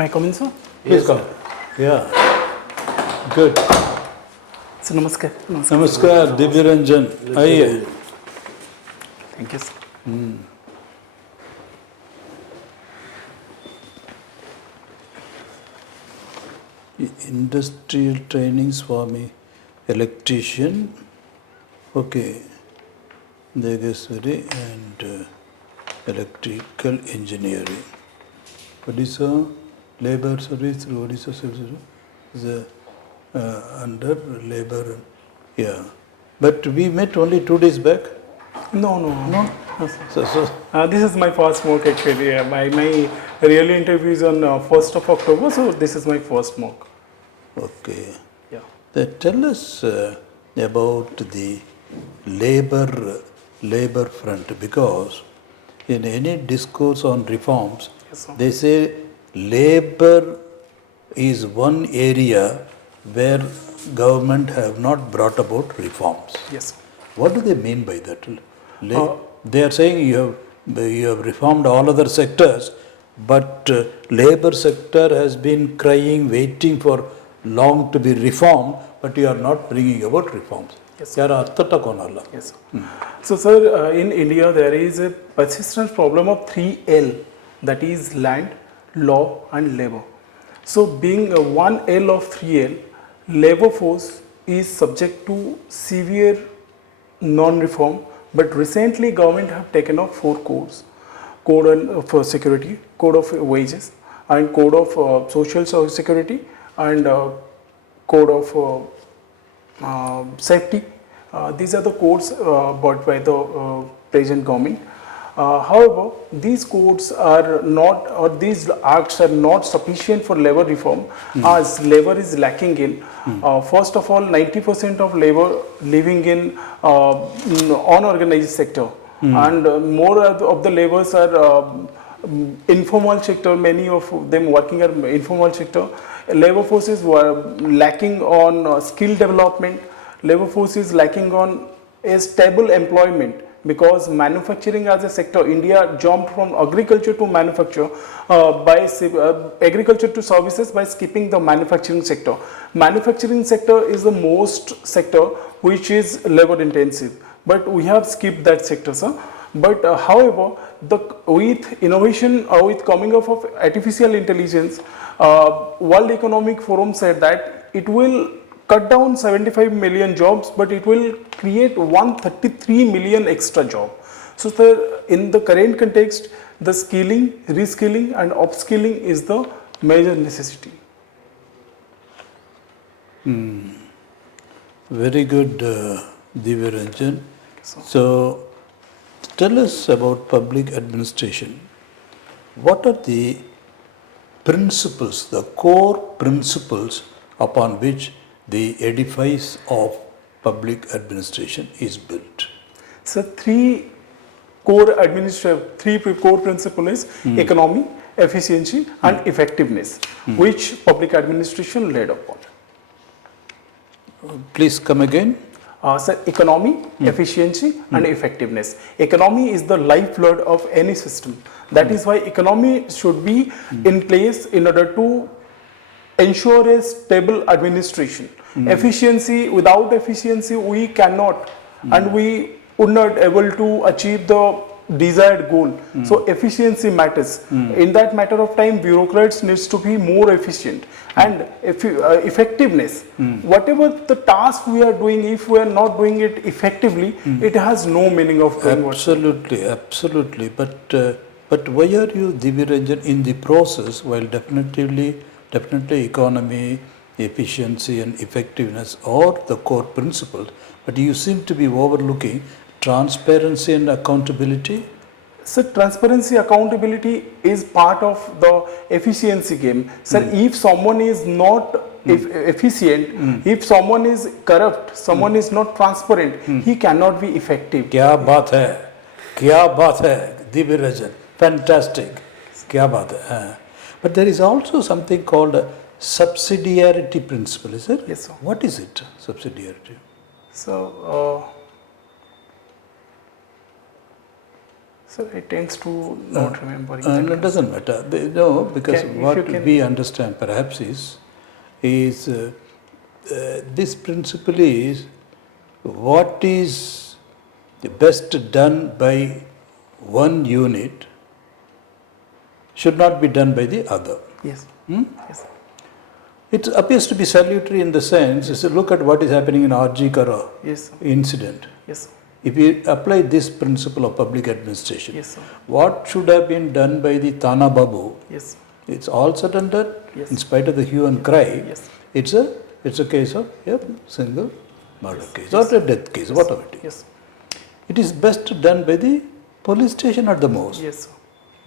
May I come in, sir? Please come. Yeah. Good. Sir, namaskar. Namaskar, Dibyaranjan. Aye. Thank you, sir. Industrial training Swami, electrician. Okay. Degasari and electrical engineering. Odisha, labor service through Odisha service is under labor. Yeah. But we met only 2 days back. No. No? This is my first mock actually. My real interview is on 1st of October, so this is my first mock. Okay. Yeah. Then tell us about the labor front, because in any discourse on reforms, Yes, sir. they say labor is one area where government have not brought about reforms. Yes, sir. What do they mean by that? They are saying you have reformed all other sectors, but labor sector has been crying, waiting for long to be reformed, but you are not bringing about reforms. Yes, Yara arthata konalla. Yes, sir. So, sir, in India there is a persistent problem of 3L, that is land, law and labor. So, being one L of 3L, labor force is subject to severe non-reform, but recently government have taken up 4 codes: code for security, code of wages, and code of social security, and code of safety. These are the codes brought by the present government. However, these codes are not, or these acts are not sufficient for labor reform, as labor is lacking in. First of all, 90% of labor living in unorganized sector, and more of the laborers are informal sector. Many of them working in informal sector. Labor forces were lacking on skill development. Labor force is lacking on a stable employment, because manufacturing as a sector, India jumped from agriculture to manufacture, agriculture to services by skipping the manufacturing sector. Manufacturing sector is the most sector which is labor intensive, but we have skipped that sector, sir. But however, with innovation, with coming up of artificial intelligence, World Economic Forum said that it will cut down 75 million jobs, but it will create 133 million extra jobs. So, sir, in the current context, the skilling, reskilling and upskilling is the major necessity. Very good, Dibyaranjan. So, tell us about public administration. What are the principles, the core principles upon which the edifice of public administration is built? So, three core principles is economy, efficiency and effectiveness, which public administration led upon. Please come again. Sir, economy, efficiency and effectiveness. Economy is the lifeblood of any system. That is why economy should be in place in order to ensure a stable administration. Efficiency, without efficiency we cannot and we would not able to achieve the desired goal. So efficiency matters. In that matter of time, bureaucrats needs to be more efficient. And effectiveness, whatever the task we are doing, if we are not doing it effectively, it has no meaning of doing. Absolutely, absolutely. But why are you, Dibyaranjan, in the process, while definitely economy, efficiency and effectiveness are the core principles, but you seem to be overlooking transparency and accountability? So, transparency, accountability is part of the efficiency game. Sir, if someone is not efficient, if someone is corrupt, someone is not transparent, he cannot be effective. क्या बात है, Dibyaranjan, fantastic, क्या बात है. But there is also something called a subsidiarity principle, is it? Yes, sir. What is it, subsidiarity? So, So it tends to not remembering. And it doesn't matter. No, because If what you can- we understand perhaps is this principle is what is best done by one unit should not be done by the other. Yes. Yes. It appears to be salutary in the sense, look at what is happening in RG Kara Yes. Sir. incident. Yes. Sir. If you apply this principle of public administration, Yes. Sir. what should have been done by the Thana Babu, Yes. it's all said and done, Yes. in spite of the hue and cry, Yes. it's a case of a single murder case or a death case, whatever it is. Yes. It is best done by the police station at the most. Yes. Sir.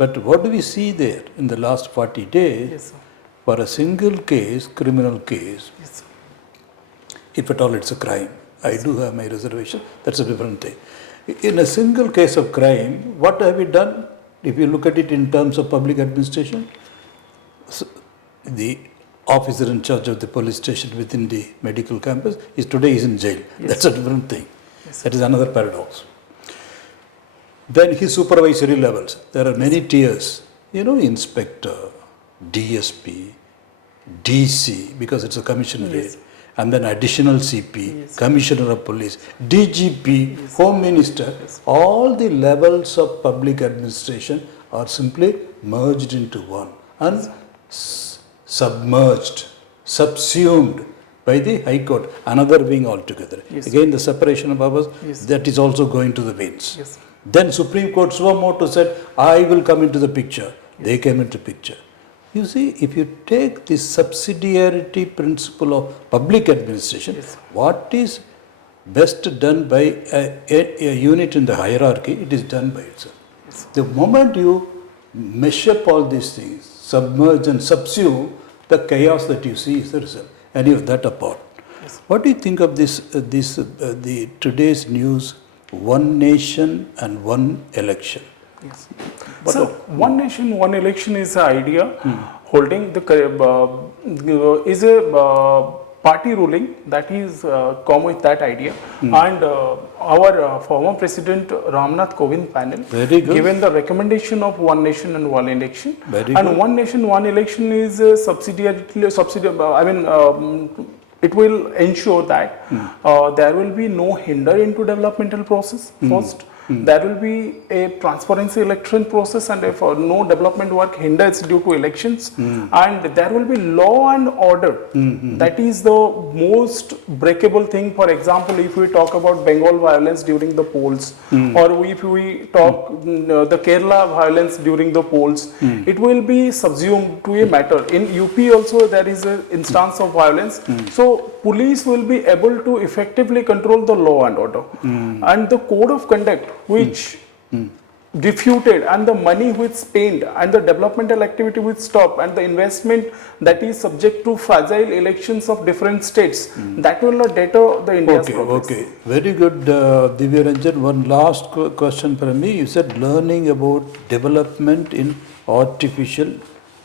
But what do we see there in the last 40 days? Yes. Sir. For a single case, criminal case, Yes. Sir. if at all it's a crime, I do have my reservation, that's a different thing. In a single case of crime, what have we done? If you look at it in terms of public administration, the officer in charge of the police station within the medical campus is today is in jail. Yes. That's a different thing. Yes. That is another paradox. Then his supervisory levels, there are many tiers, inspector, DSP, DC, because it's a commissionerate, Yes. and then additional CP, Yes. commissioner of police, DGP, Yes. home minister, Yes. all the levels of public administration are simply merged into one and submerged, subsumed by the High Court, another wing altogether. Yes. Again, the separation of powers, Yes. that is also going to the winds. Yes. Then Supreme Court suo motu said, I will come into the picture. Yes. They came into picture. You see, if you take this subsidiarity principle of public administration, Yes. what is best done by a unit in the hierarchy, it is done by itself. Yes. The moment you mesh up all these things, submerge and subsume, the chaos that you see is the result. And if that apart, Yes. what do you think of the today's news, one nation and one election? Yes. But So, one nation, one election is an idea holding the is a party ruling that is come with that idea, and our former President Ramnath Kovind panel Very good. given the recommendation of one nation and one election. Very and good. one nation, one election is subsidiary. It will ensure that there will be no hinder into developmental process first. There will be a transparency election process, and if no development work hinders due to elections, and there will be law and order. That is the most breakable thing. For example, if we talk about Bengal violence during the polls, or if we talk the Kerala violence during the polls, it will be subsumed to a matter. In UP also there is an instance of violence. So police will be able to effectively control the law and order. And the code of conduct which refuted, and the money which spent, and the developmental activity which stopped, and the investment that is subject to fragile elections of different states, that will not deter the India's progress. Okay. Very good, Divyaranjan. One last question from me. You said learning about development in artificial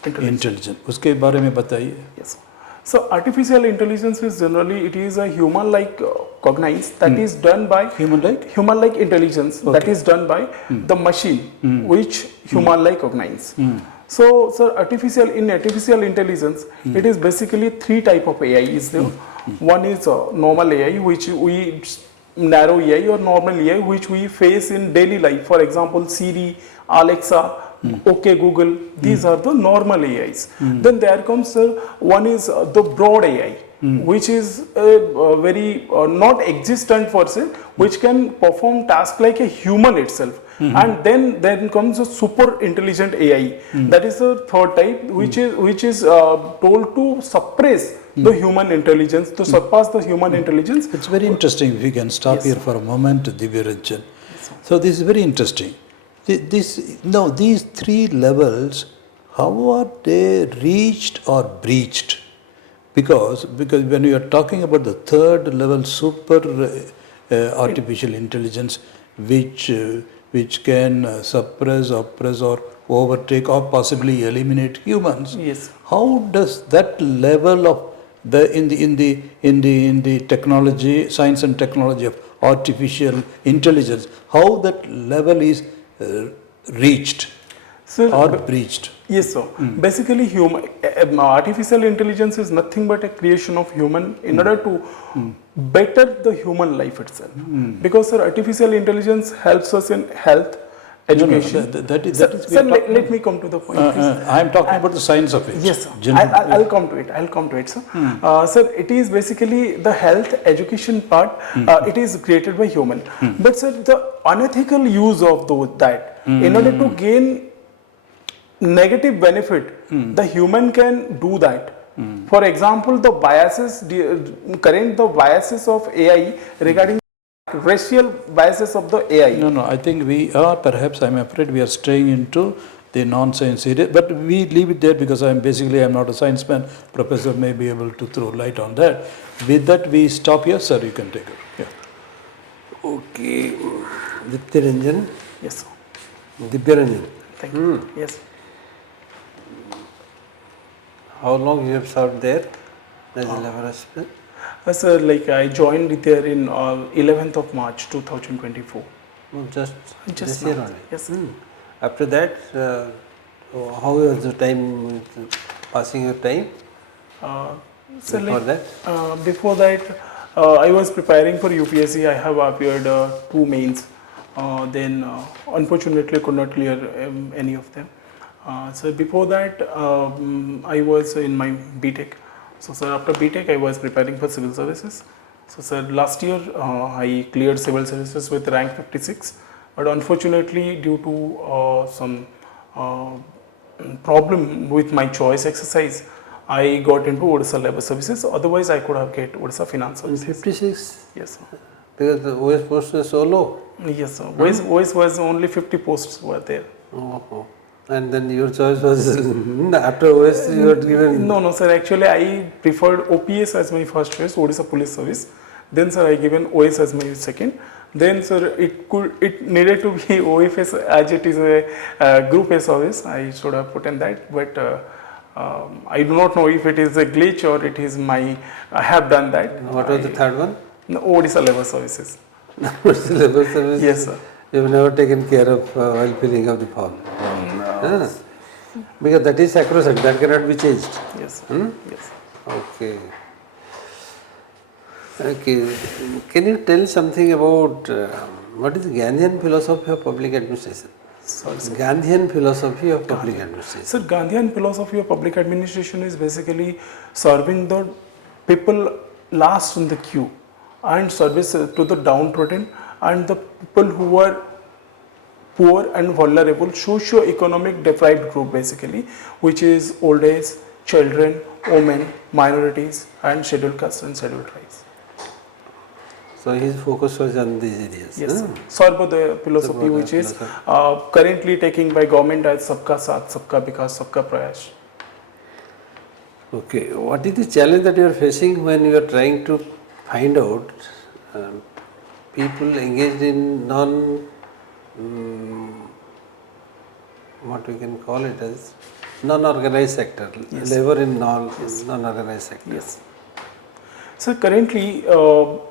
intelligence. उसके बारे में बताइए. Yes. So artificial intelligence is generally, it is a human-like cognizance that is done by human-like intelligence that is done by the machine which human-like cognize. So, artificial intelligence, it is basically three type of AI is there. One is normal AI, which we narrow AI or normal AI, which we face in daily life. For example, Siri, Alexa, OK Google, these are the normal AIs. Then there comes one is the broad AI, which is very not existent per se, which can perform tasks like a human itself. And then comes a super intelligent AI. That is the third type, which is told to suppress the human intelligence, to surpass the human intelligence. It's very interesting. If we can stop here for a moment, Divyaranjan. So this is very interesting. These three levels, how are they reached or breached? Because when you are talking about the third level super artificial intelligence, which can suppress, oppress, or overtake, or possibly eliminate humans. Yes. How does that level of in the technology, science and technology of artificial intelligence, how that level is reached Sir, or breached? yes, sir. Basically, artificial intelligence is nothing but a creation of human in order to better the human life itself. Because, sir, artificial intelligence helps us in health, education. That is Sir, let me come to the point, please. I am talking about the science of it. Yes, sir. I'll come to it. I'll come to it, sir. Sir, it is basically the health education part. It is created by human. But, sir, the unethical use of that in order to gain negative benefit, the human can do that. For example, the biases of AI regarding racial biases of the AI. No, I think we are, perhaps, I'm afraid we are straying into the non-science area, but we leave it there because I'm not a science man. Professor may be able to throw light on that. With that, we stop here. Sir, you can take it. Yeah. Okay. DIBYARANJAN. Yes, sir. DIBYARANJAN. Thank you. Yes. How long you have served there as a labor aspirant? Sir, like I joined it there in 11th of March 2024. Just this now. year only? Yes. After that, how was the time, passing your time? So before before that, I was preparing for UPSC. I have appeared 2 mains. Then unfortunately could not clear any of them. So before that, I was in my BTech. So, sir, after BTech, I was preparing for civil services. So, sir, last year I cleared civil services with rank 56, but unfortunately, due to some problem with my choice exercise, I got into Odisha Labour Services. Otherwise, I could have get Odisha Finance Services. 56? Yes, sir. Because the OAS post is so low. Yes, sir. OAS was only 50 posts were there. Oh. And then your choice was after OAS you got given. No, sir. Actually, I preferred OPS as my first choice, Odisha Police Service. Then, sir, I given OAS as my second. Then, sir, it needed to be OFS as it is a Group A service. I should have put in that, but I do not know if it is a glitch or it is I have done that. What was the third one? No, Odisha Labour Services. Odisha Labour Services. Yes, sir. You have never taken care of while filling up the form. No. Because that is sacrosanct, that cannot be changed. Yes, sir. Yes. Okay. Can you tell something about what is the Gandhian philosophy of public administration? Sorry, sir. Gandhian philosophy of public administration. Sir, Gandhian philosophy of public administration is basically serving the people last in the queue and service to the downtrodden and the people who are poor and vulnerable, socio-economic deprived group basically, which is old age, children, women, minorities and scheduled castes and scheduled tribes. So his focus was on these areas. Yes, Sarvodaya philosophy, which is currently taken by government as Sabka Saath, Sabka Vikas, Sabka Prayas. Okay, what is the challenge that you are facing when you are trying to find out people engaged in what we can call it as non-organized sector, Yes. labor in non-organized sector? Yes. So currently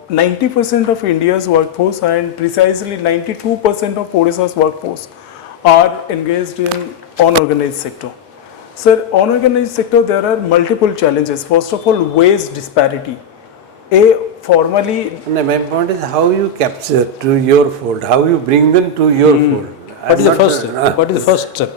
90% of India's workforce and precisely 92% of Odisha's workforce are engaged in unorganized sector. Sir, unorganized sector, there are multiple challenges. First of all, wage disparity. No, my point is how you capture to your fold, how you bring them to your fold. What is the first step? What is the first step?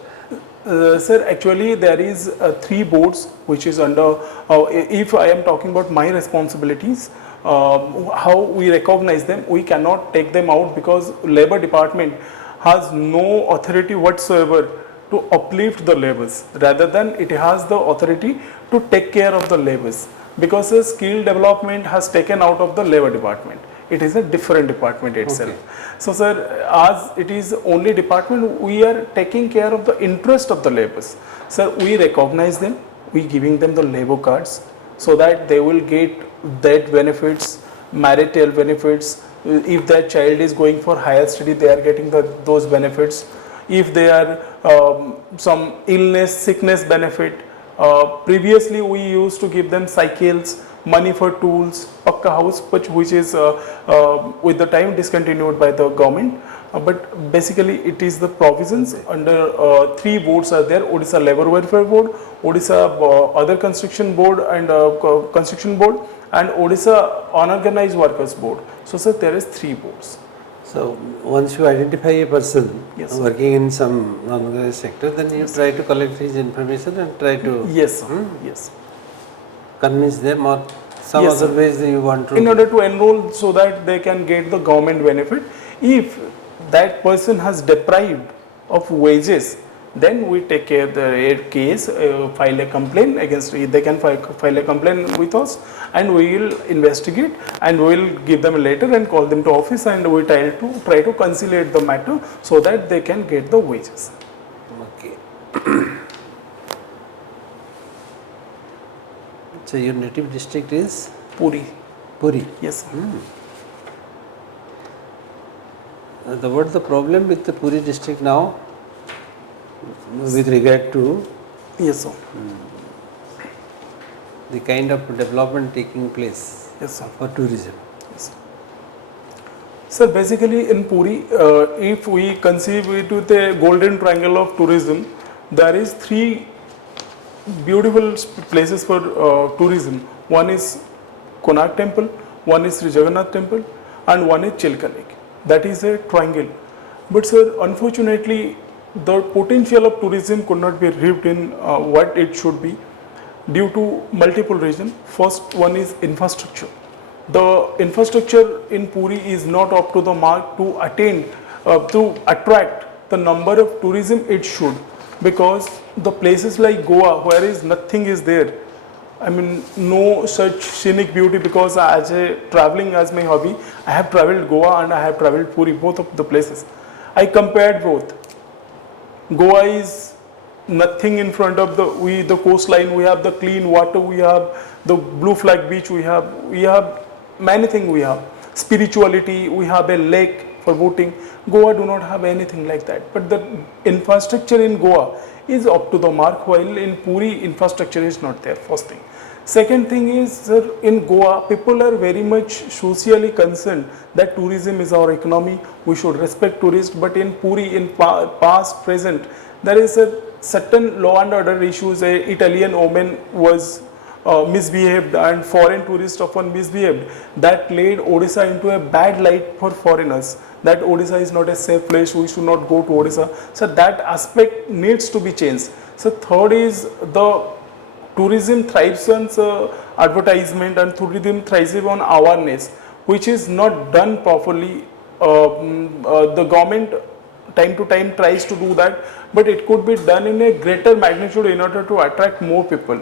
Sir, actually there is 3 boards which is under, if I am talking about my responsibilities, how we recognize them, we cannot take them out because Labour Department has no authority whatsoever to uplift the labours, rather than it has the authority to take care of the labours, because the skill development has taken out of the Labour Department. It is a different department itself. Okay. So, sir, as it is only department, we are taking care of the interest of the labours. Sir, we recognize them, we giving them the labour cards so that they will get that benefits, marital benefits. If their child is going for higher study, they are getting those benefits. If they are some illness, sickness benefit, previously we used to give them cycles, money for tools, Pakka house, which is with the time discontinued by the government. but basically it is the provisions under three boards are there: Odisha Labour Welfare Board, Odisha Other Construction Board and Construction Board, and Odisha Unorganized Workers Board. So sir, there is three boards. So once you identify a person Yes. working in some non-organized sector, then you try to collect his information and try to Yes, sir. Yes. convince them, or some Yes, other sir. ways that you want to. In order to enroll so that they can get the government benefit. If that person has deprived of wages, then we take care of the case, file a complaint against, they can file a complaint with us, and we will investigate and we will give them a letter and call them to office, and we try to conciliate the matter so that they can get the wages. Okay. So your native district is Puri. Puri. Yes, sir. What's the problem with the Puri district now with regard to Yes, sir. the kind of development taking place Yes, sir. for tourism? Yes. Sir, basically in Puri, if we conceive it with a golden triangle of tourism, there is three beautiful places for tourism. One is Konark Temple, one is Sri Jagannath Temple, and one is Chilka Lake. That is a triangle. But sir, unfortunately, the potential of tourism could not be reaped in what it should be due to multiple reasons. First one is infrastructure. The infrastructure in Puri is not up to the mark to attract the number of tourism it should, because the places like Goa, where is nothing is there, I mean no such scenic beauty, because as a traveling as my hobby, I have traveled Goa and I have traveled Puri, both of the places. I compared both. Goa is nothing in front of the coastline. We have the clean water, we have the blue flag beach, we have many things, we have spirituality, we have a lake for boating. Goa do not have anything like that, but the infrastructure in Goa is up to the mark, while in Puri infrastructure is not there, first thing. Second thing is, sir, in Goa people are very much socially concerned that tourism is our economy, we should respect tourists, but in Puri, in past, present, there is a certain law and order issues. A Italian woman was misbehaved and foreign tourists often misbehaved. That laid Odisha into a bad light for foreigners, that Odisha is not a safe place, we should not go to Odisha. So that aspect needs to be changed. So third is, the tourism thrives on advertisement, and tourism thrives on awareness, which is not done properly. The government time to time tries to do that, but it could be done in a greater magnitude in order to attract more people.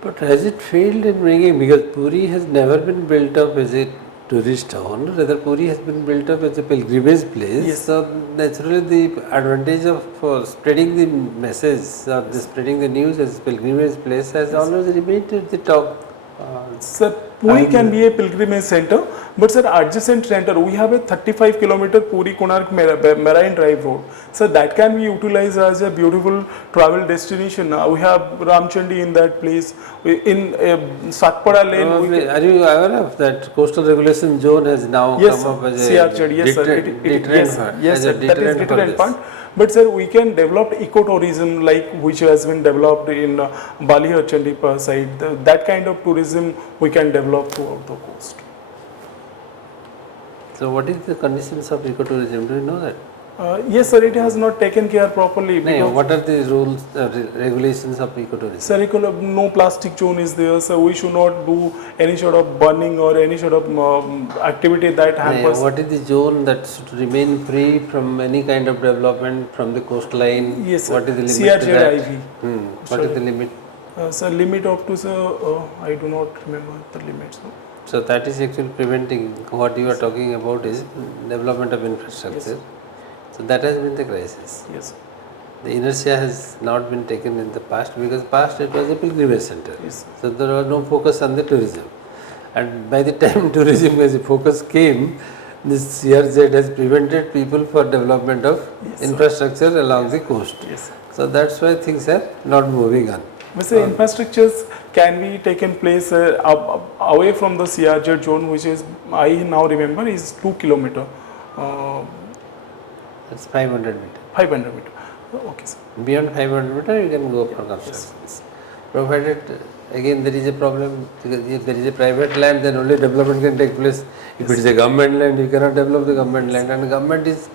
But has it failed in bringing, because Puri has never been built up as a tourist town, rather Puri has been built up as a pilgrimage place. Yes. So naturally the advantage of spreading the message or spreading the news as a pilgrimage place has always remained at the top. Sir, Puri can be a pilgrimage center, but sir, adjacent center, we have a 35-kilometer Puri Konark Marine Drive road. So that can be utilized as a beautiful travel destination. We have Ramchandi in that place. In Satpada lane. Are you aware of that coastal regulation zone has now Yes, come up as sir. a CRZ, yes, sir. deterrent, Yes, as sir. a That is deterrent for deterrent this. point. But sir, we can develop ecotourism, like which has been developed in Bali or Chandipa side. That kind of tourism we can develop throughout the coast. So what is the conditions of ecotourism? Do you know that? Yes, sir. It has not taken care properly. No, Because what are the rules, regulations of ecotourism? sir, no plastic zone is there, so we should not do any sort of burning or any sort of activity that hampers. What is the zone that should remain free from any kind of development from the coastline? Yes, sir. What is the limit to that? CRZ IV. What is the limit? Sir, limit up to, sir, I do not remember the limits. So that is actually preventing, what you are talking about is development of infrastructure. So that has been the crisis. Yes. The inertia has not been taken in the past, because past it was a pilgrimage center. Yes. So there was no focus on the tourism. And by the time tourism as a focus came, this CRZ has prevented people for development of infrastructure along the coast. Yes. So that's why things are not moving on. But say infrastructures can be taken place away from the CRZ zone, which is, I now remember, is 2 kilometer. It's 500 meter. 500 meter. Okay, sir. Beyond 500 meter, you can go for construction. Provided, again, there is a problem, because if there is a private land, then only development can take place. If it is a government land, you cannot develop the government land, and government is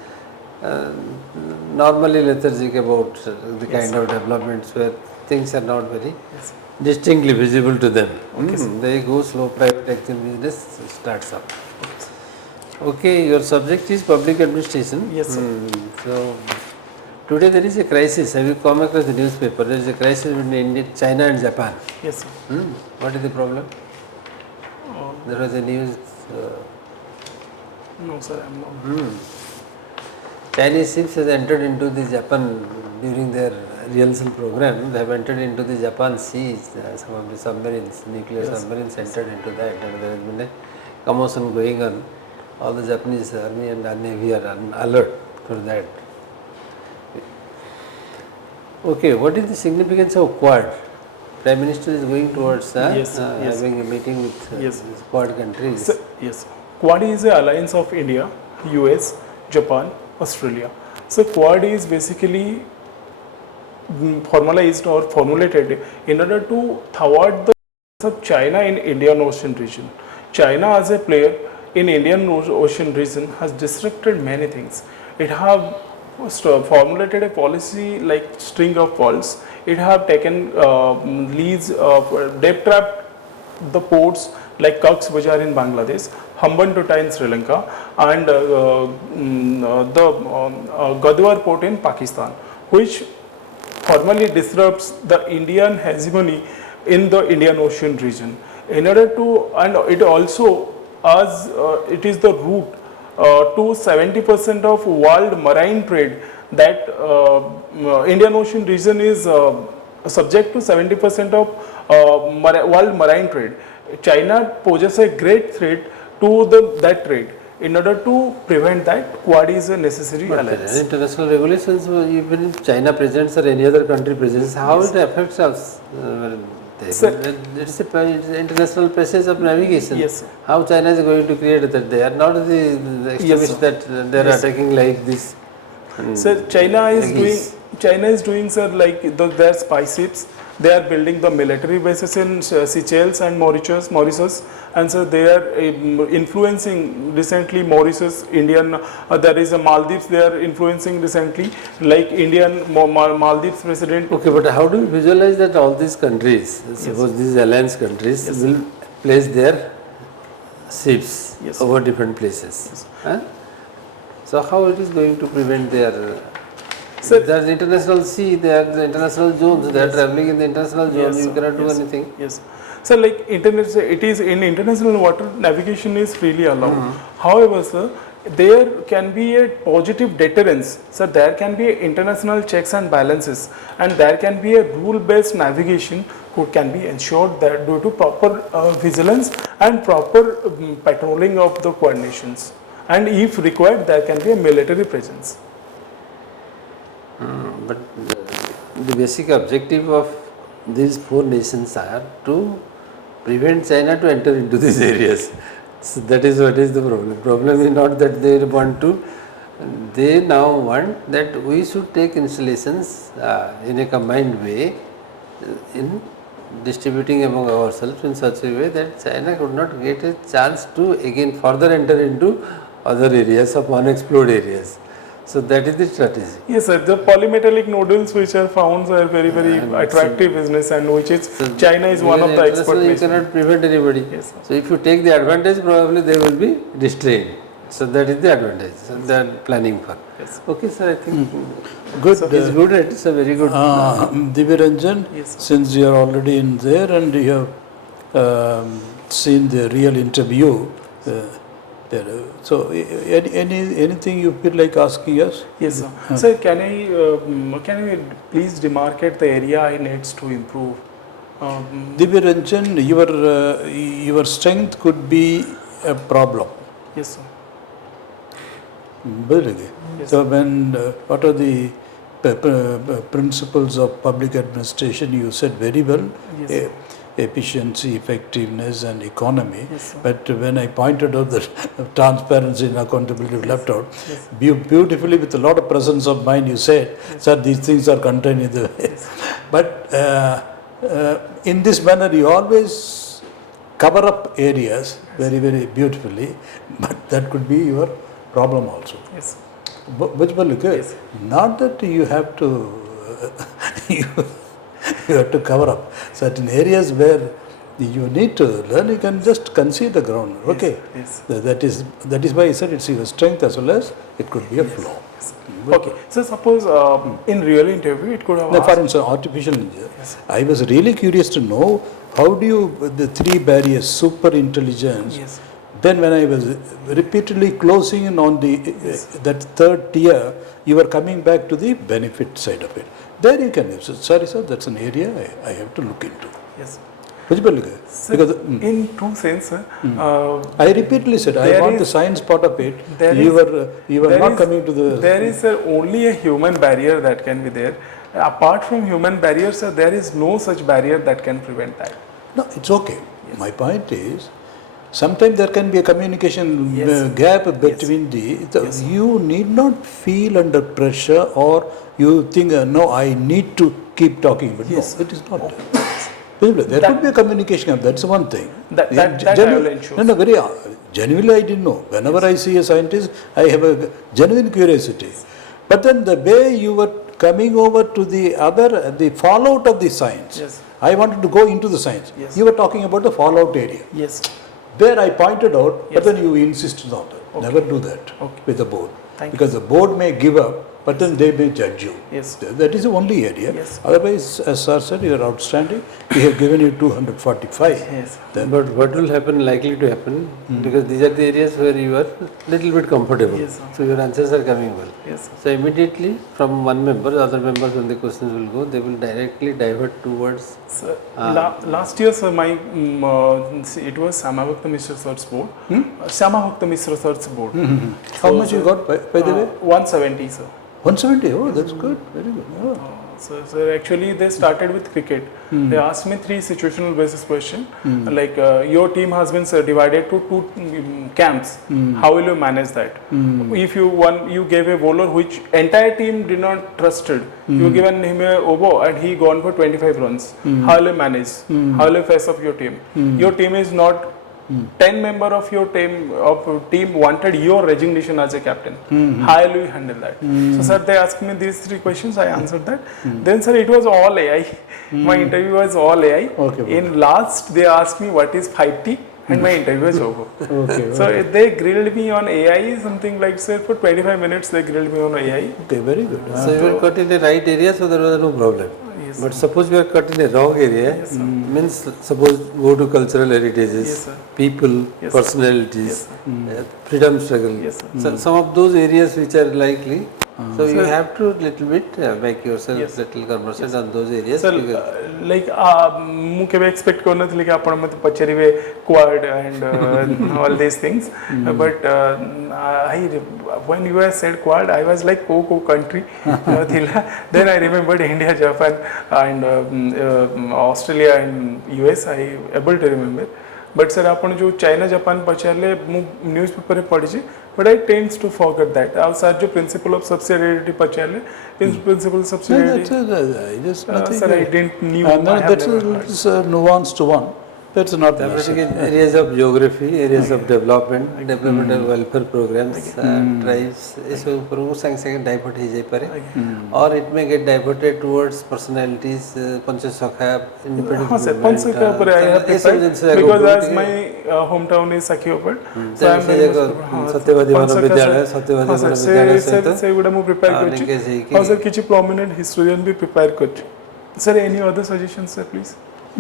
normally lethargic about the kind of developments where things are not very distinctly visible to them. They go slow, private actual business starts up. Okay, your subject is public administration. Yes, sir. So, today there is a crisis. Have you come across the newspaper? There is a crisis between India, China and Japan. Yes, sir. What is the problem? There was a news. No, sir, I'm not. Chinese ships has entered into the Japan during their rehearsal program. They have entered into the Japan seas. Some of the submarines, nuclear submarines, entered into that, and there has been a commotion going on. All the Japanese army and navy are on alert for that. Okay, what is the significance of Quad? Prime Minister is going towards having a meeting with Quad countries. So, yes. Quad is an alliance of India, US, Japan, Australia. So Quad is basically formalized or formulated in order to thwart the of China in Indian Ocean region. China as a player in Indian Ocean region has disrupted many things. It have formulated a policy like string of pearls. It have taken leads of debt trapped the ports like Cox's Bazar in Bangladesh, Hambantota in Sri Lanka, and the Gadwar port in Pakistan, which formally disrupts the Indian hegemony in the Indian Ocean region. In order to, and it also, as it is the route to 70% of world marine trade, that Indian Ocean region is subject to 70% of world marine trade. China poses a great threat to that trade. In order to prevent that, Quad is a necessary alliance. International regulations, even if China presents or any other country presents, how it affects us? It's the international passage of navigation. Yes, sir. How China is going to create that? They are not the extremists that they are attacking like this. So China is doing, sir, like their spy ships. They are building the military bases in Seychelles and Mauritius, and so they are influencing recently Mauritius, Indian. There is a Maldives. They are influencing recently, like Indian Maldives president. Okay, but how do you visualize that all these countries, suppose these alliance countries, will place their ships over different places? Huh? So how it is going to prevent their? So there is international sea, there are the international zones, they are travelling in the international zone, you cannot do anything. Yes. So like it is in international water, navigation is freely allowed. However, sir, there can be a positive deterrence. So there can be international checks and balances, and there can be a rule-based navigation which can be ensured that due to proper vigilance and proper patrolling of the coordinations. And if required, there can be a military presence. But the basic objective of these four nations are to prevent China to enter into these areas. So that is what is the problem. Problem is not that they want to, they now want that we should take installations in a combined way in distributing among ourselves in such a way that China could not get a chance to again further enter into other areas of unexplored areas. So that is the strategy. Yes, sir. The polymetallic nodules which are found are very, very attractive business, and which is China is one of the expert nations. You cannot prevent anybody. Yes, sir. So if you take the advantage, probably they will be restrained. So that is the advantage. So they are planning for. Yes. Okay, sir. I think Good. it's good. It's a very good. DIBYARANJAN, since you are already in there and you have seen the real interview. So, anything you feel like asking us? Yes, sir. Sir, can you please demarcate the area I needs to improve? DIBYARANJAN, your strength could be a problem. Yes, sir. Yes. So, what are the principles of public administration? You said very well. Yes, efficiency, effectiveness and economy. Yes, sir. But when I pointed out that transparency and accountability were left out, beautifully with a lot of presence of mind you said, sir, these things are contained in the But in this manner you always cover up areas very, very beautifully, but that could be your problem also. Yes. BISWAL, Yes. not that you have to you have to cover up certain areas where you need to learn. You can just concede the ground. Okay, Yes. That is why I said it's your strength as well as it could be a flaw. Okay. So suppose in real interview it could have Now, for asked, instance, artificial intelligence. I was really curious to know how do you the three barriers: super intelligence. Yes. Then when I was repeatedly closing in on the that third tier, you were coming back to the benefit side of it. There you can say, sorry sir, that's an area I have to look into. Yes. BISWAL, Sir, because in two sense, I repeatedly said I there want is- the science part of it. there You is- were there not is- coming to the. There is only a human barrier that can be there. Apart from human barriers, there is no such barrier that can prevent that. No, it's okay. My point is, sometimes there can be a communication Yes. gap between you need not feel under pressure or you think, no, I need to keep talking. But Yes. no, it is not. There could be a communication gap, that's one thing. That I will ensure. No, very genuinely I didn't know. Whenever I see a scientist, I have a genuine curiosity. But then the way you were coming over to the fallout of the science, Yes. I wanted to go into the science. Yes. You were talking about the fallout area. Yes. There I pointed out, Yes. but then you insisted on that. Okay. Never do that Okay. with the board. Thank because the board may give up, but then they may judge you. Yes. That is the only area. Yes. Otherwise, as sir said, you are outstanding. We have given you 245. Yes. Then, But what will happen, likely to happen, because these are the areas where you are little bit comfortable. Yes, sir. So your answers are coming well. Yes. So immediately from one member, the other members when the questions will go, they will directly divert towards. Sir, last year, sir, it was Samavakta Mishra Sir's board. Samavakta Mishra Sir's board. how much you got, by the way? 170, sir. 170. Oh, that's good. Very good. Oh. So actually they started with cricket. They asked me 3 situational basis question, like your team has been divided to 2 camps. How will you manage that? If you gave a bowler which entire team did not trusted, you given him a obo and he gone for 25 runs. How will you manage? How will you face up your team? Your team is not 10 member of your team wanted your resignation as a captain. How will you handle that? So sir, they asked me these 3 questions. I answered that. Then sir, it was all AI. My interview was all AI. Okay, In last, they asked me what is 5T, and my interview was over. Okay. So they grilled me on AI, something like say for 25 minutes they grilled me on AI. Okay, very good. So you were cut in the right area, so there was no problem. Yes. But suppose you are cut in a wrong area, means suppose go to cultural heritages, Yes, sir. people, Yes, sir. personalities, freedom struggle. Yes, sir. So some of those areas which are likely, so you have to little bit make yourself Yes. little conversant on those areas. Sir, because- like ମୁଁ କେବେ expect କରିନଥିଲି କି ଆପଣ ମୋତେ ପଚାରିବେ quad and all these things, but when you have said quad, I was like କୋଉ country ଥିଲା. Then I remembered India, Japan and Australia and US. I able to remember. But sir, ଆପଣ जो China Japan ପଚାରିଲେ ମୁଁ news ପେପରରେ ପଢ଼ିଛି, but I tends to forget that. ଆଉ sir जो ପ୍ରିନ୍ସିପल ଅଫ୍ ସବସିଡିଆରିଟି ପଚାରିଲେ, ପ୍ରିନ୍ସିପल No, ସବସିଡିଆରିଟି just nothing. sir, I didn't knew. No, I have that's never heard. it's a nuanced one. That's not Taପରେ necessary. ଟିକେ areas of geography, areas of development, developmental welfare programs, tribes, ଏସବୁ ଉପରକୁ ସାଙ୍ଗେ ସାଙ୍ଗେ divert ହେଇଯାଇପାରେ, or it may get diverted towards personalities, Panchasakha, independent हाँ sir, movement, Panchasakha ଉପରେ I have ଏସବୁ prepared ଜିନିଷ ଯାକ because ଉପରକୁ as ଟିକେ- my hometown is Sakhiopad, so ତେଣୁ I am ସେ very ଯାକ much- हाँ, ସତ୍ୟବାଦୀ ମାନ पंचसखा ବିଦ୍ୟାଳୟ, sir, ସତ୍ୟବାଦୀ हाँ ମାନ sir, ବିଦ୍ୟାଳୟ ସେ ସହିତ ସେଗୁଡ଼ା ମୁଁ ପ୍ରିପେୟାର କରିଛି, linkage ହେଇକି- ହଁ sir କିଛି prominent historian ବି ପ୍ରିପେୟାର କରିଛି. Sir, any other suggestions sir, please?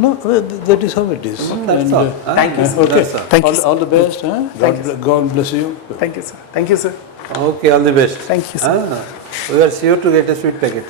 No, that is how it is. That's And, all. Thank you, sir. Okay. That's all. Thank you, All the best. God bless you. Thank you sir. Thank you sir. Okay, all the best. Thank you sir. We are sure to get a sweet packet.